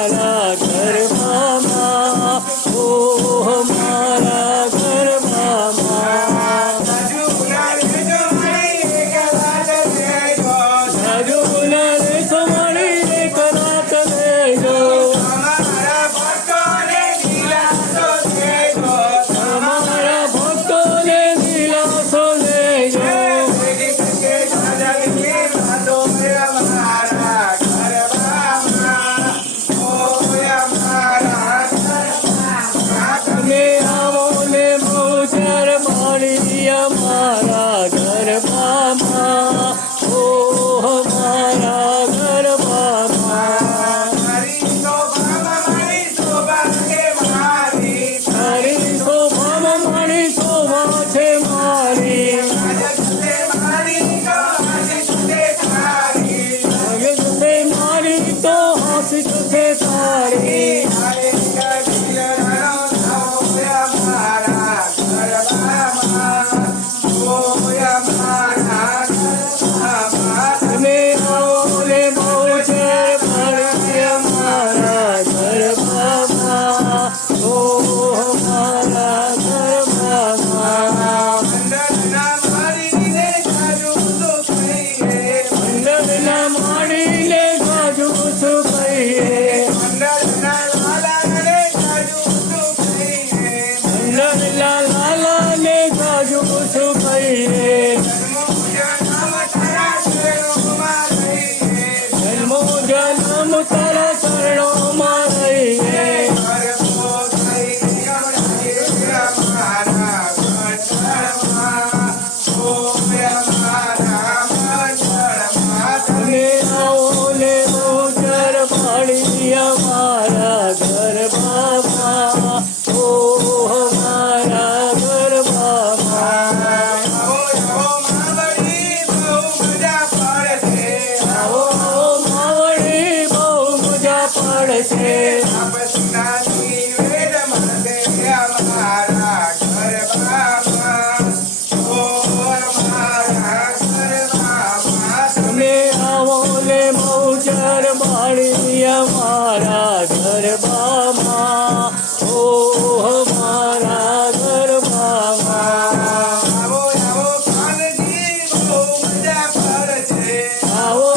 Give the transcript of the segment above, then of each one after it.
મારા ગરબામાં ઓહ મારા ગરબામાં જાજુ ગુલાલ લેજો મળી એક રાત લેજો તમારા ભક્તોને દિલાસો દેજો તમે આવો ને મોજર માણી અમારા ગરબામાં ઓહ મારા ગરબામાં તારી શોભામાં મારી શોભા છે મારી તો હાસી છે તારી તમે આવો ને મોજર માણી અમારા ગરબામાં ઓહ મારા ગરબામાં મંડળના માડીને જાજુ સુખઈએ મંડળના લાલાને જાજુ સુખઈએ જન્મો જન્મ તારા ચરણોમાં રહીએ તમે આવો ને મોજર માણી અમારા ગરબામાં ઓહ મારા ગરબામાં આવો માવડી બહુ મજા પડશે તમે આવો ને મોજર માણી અમારા ગરબામાં ઓહ મારા ગરબામાં આવો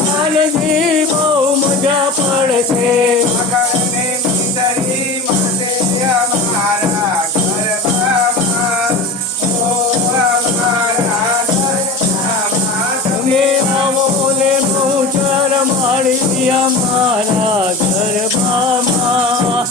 કાનજી બહુ મજા પડશે તમે આવો ને મોજર માણી અમારા ગરબામાં